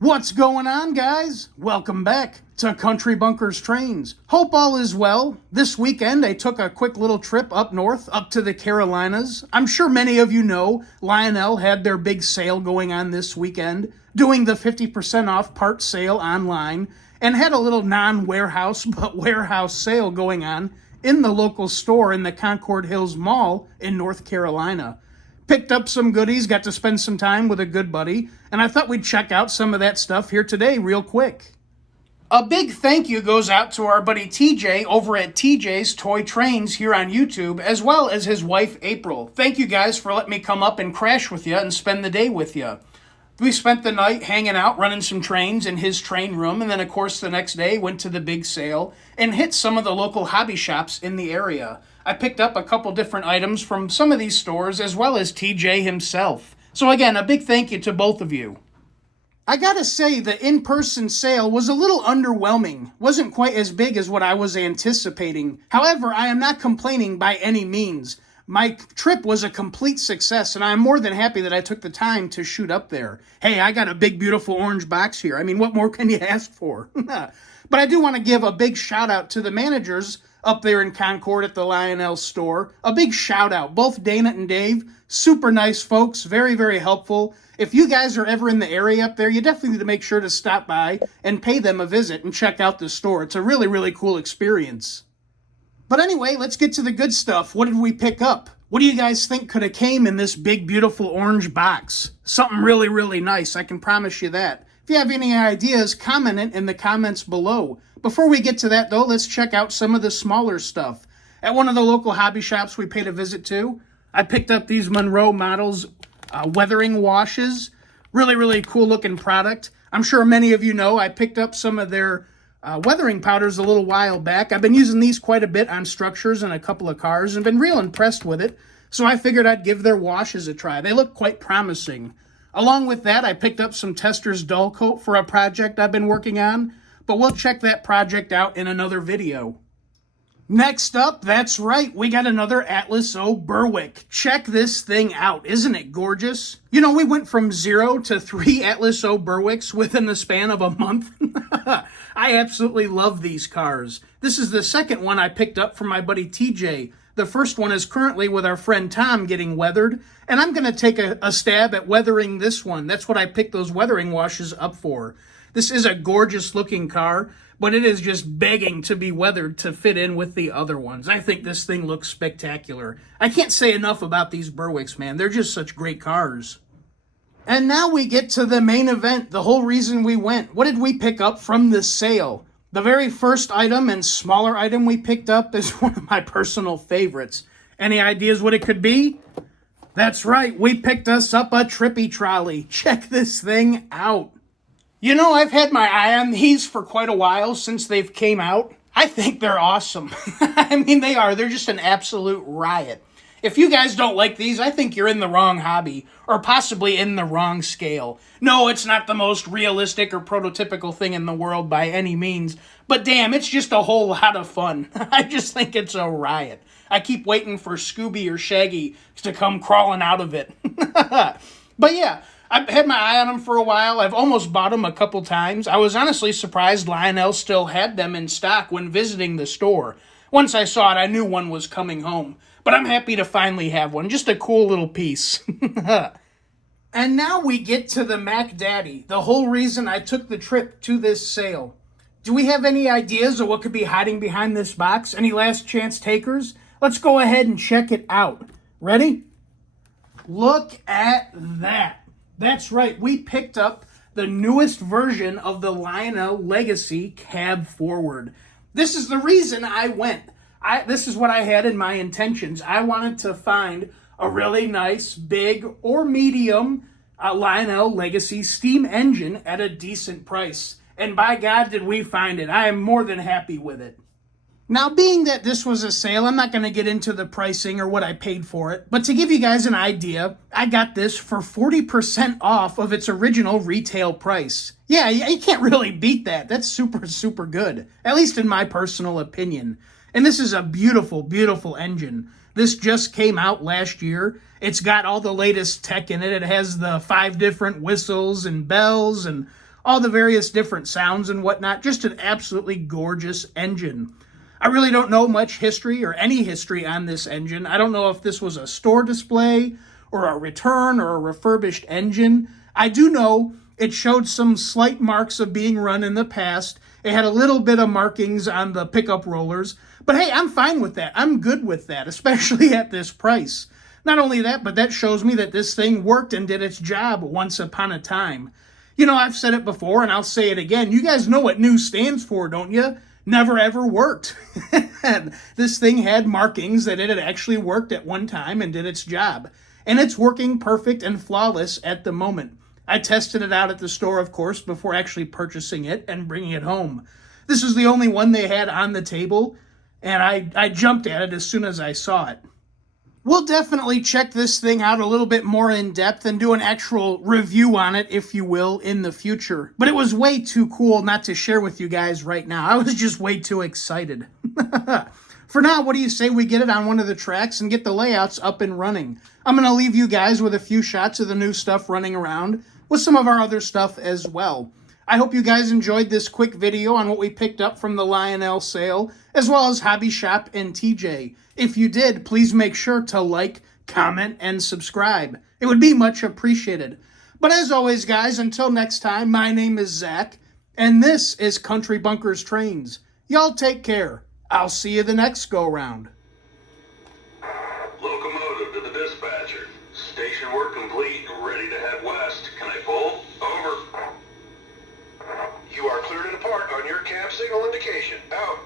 What's going on, guys? Welcome back to Country Bunkers Trains. Hope all is well. This weekend, I took a quick little trip up north, up to the Carolinas. I'm sure many of you know Lionel had their big sale going on this weekend, doing the 50% off part sale online, and had a little non-warehouse but warehouse sale going on in the local store in the Concord Hills Mall in North Carolina. Picked up some goodies, got to spend some time with a good buddy, and I thought we'd check out some of that stuff here today real quick. A big thank you goes out to our buddy TJ over at TJ's Toy Trains here on YouTube, as well as his wife April. Thank you guys for letting me come up and crash with you and spend the day with you. We spent the night hanging out, running some trains in his train room, and then of course the next day went to the big sale and hit some of the local hobby shops in the area. I picked up a couple different items from some of these stores as well as TJ himself. So again, a big thank you to both of you. I gotta say, the in-person sale was a little underwhelming. Wasn't quite as big as what I was anticipating. However, I am not complaining by any means. My trip was a complete success, and I'm more than happy that I took the time to shoot up there. Hey, I got a big, beautiful orange box here. I mean, what more can you ask for? But I do want to give a big shout out to the managers up there in Concord at the Lionel Store. A big shout out, both Dana and Dave, super nice folks, very, very helpful. If you guys are ever in the area up there, you definitely need to make sure to stop by and pay them a visit and check out the store. It's a really, really cool experience. But anyway, let's get to the good stuff. What did we pick up? What do you guys think could have came in this big, beautiful orange box? Something really, really nice, I can promise you that. If you have any ideas, comment it in the comments below. Before we get to that, though, let's check out some of the smaller stuff. At one of the local hobby shops we paid a visit to, I picked up these Monroe Models weathering washes. Really, really cool looking product. I'm sure many of you know I picked up some of their weathering powders a little while back. I've been using these quite a bit on structures and a couple of cars and been real impressed with it. So I figured I'd give their washes a try. They look quite promising. Along with that, I picked up some Testors Dull Coat for a project I've been working on, but we'll check that project out in another video. Next up, that's right, we got another Atlas O Berwick. Check this thing out. Isn't it gorgeous? You know, we went from 0 to 3 Atlas O Berwicks within the span of a month. I absolutely love these cars. This is the second one I picked up from my buddy TJ. The first one is currently with our friend Tom getting weathered, and I'm going to take a stab at weathering this one. That's what I picked those weathering washes up for. This is a gorgeous looking car, but it is just begging to be weathered to fit in with the other ones. I think this thing looks spectacular. I can't say enough about these Berwicks, man. They're just such great cars. And now we get to the main event, the whole reason we went. What did we pick up from this sale? The very first item and smaller item we picked up is one of my personal favorites. Any ideas what it could be? That's right, we picked us up a trippy trolley. Check this thing out. You know, I've had my eye on these for quite a while since they've came out. I think they're awesome. I mean, they are. They're just an absolute riot. If you guys don't like these, I think you're in the wrong hobby, or possibly in the wrong scale. No, it's not the most realistic or prototypical thing in the world by any means, but damn, it's just a whole lot of fun. I just think it's a riot. I keep waiting for Scooby or Shaggy to come crawling out of it. But yeah, I've had my eye on them for a while. I've almost bought them a couple times. I was honestly surprised Lionel still had them in stock when visiting the store. Once I saw it, I knew one was coming home. But I'm happy to finally have one. Just a cool little piece. And now we get to the Mac Daddy, the whole reason I took the trip to this sale. Do we have any ideas of what could be hiding behind this box? Any last chance takers? Let's go ahead and check it out. Ready? Look at that. That's right, we picked up the newest version of the Lionel Legacy Cab Forward. This is the reason I went. This is what I had in my intentions. I wanted to find a really nice, big or medium Lionel Legacy steam engine at a decent price. And by God, did we find it. I am more than happy with it. Now, being that this was a sale, I'm not going to get into the pricing or what I paid for it. But to give you guys an idea, I got this for 40% off of its original retail price. Yeah, you can't really beat that. That's super, super good. At least in my personal opinion. And this is a beautiful, beautiful engine. This just came out last year. It's got all the latest tech in it. It has the 5 different whistles and bells and all the various different sounds and whatnot. Just an absolutely gorgeous engine. I really don't know much history or any history on this engine. I don't know if this was a store display or a return or a refurbished engine. I do know it showed some slight marks of being run in the past. It had a little bit of markings on the pickup rollers. But hey, I'm fine with that. I'm good with that, especially at this price. Not only that, but that shows me that this thing worked and did its job once upon a time. You know, I've said it before and I'll say it again. You guys know what new stands for, don't you? Never ever worked. This thing had markings that it had actually worked at one time and did its job. And it's working perfect and flawless at the moment. I tested it out at the store, of course, before actually purchasing it and bringing it home. This is the only one they had on the table, and I jumped at it as soon as I saw it. We'll definitely check this thing out a little bit more in depth and do an actual review on it, if you will, in the future. But it was way too cool not to share with you guys right now. I was just way too excited. For now, what do you say we get it on one of the tracks and get the layouts up and running? I'm going to leave you guys with a few shots of the new stuff running around with some of our other stuff as well. I hope you guys enjoyed this quick video on what we picked up from the Lionel sale, as well as Hobby Shop and TJ. If you did, please make sure to like, comment, and subscribe. It would be much appreciated. But as always, guys, until next time, my name is Zach, and this is Country Bunkers Trains. Y'all take care. I'll see you the next go-round. Locomotive to the dispatcher. Station work complete and ready to head west. Can I pull? Over. You are cleared to depart on your cab signal indication. Out.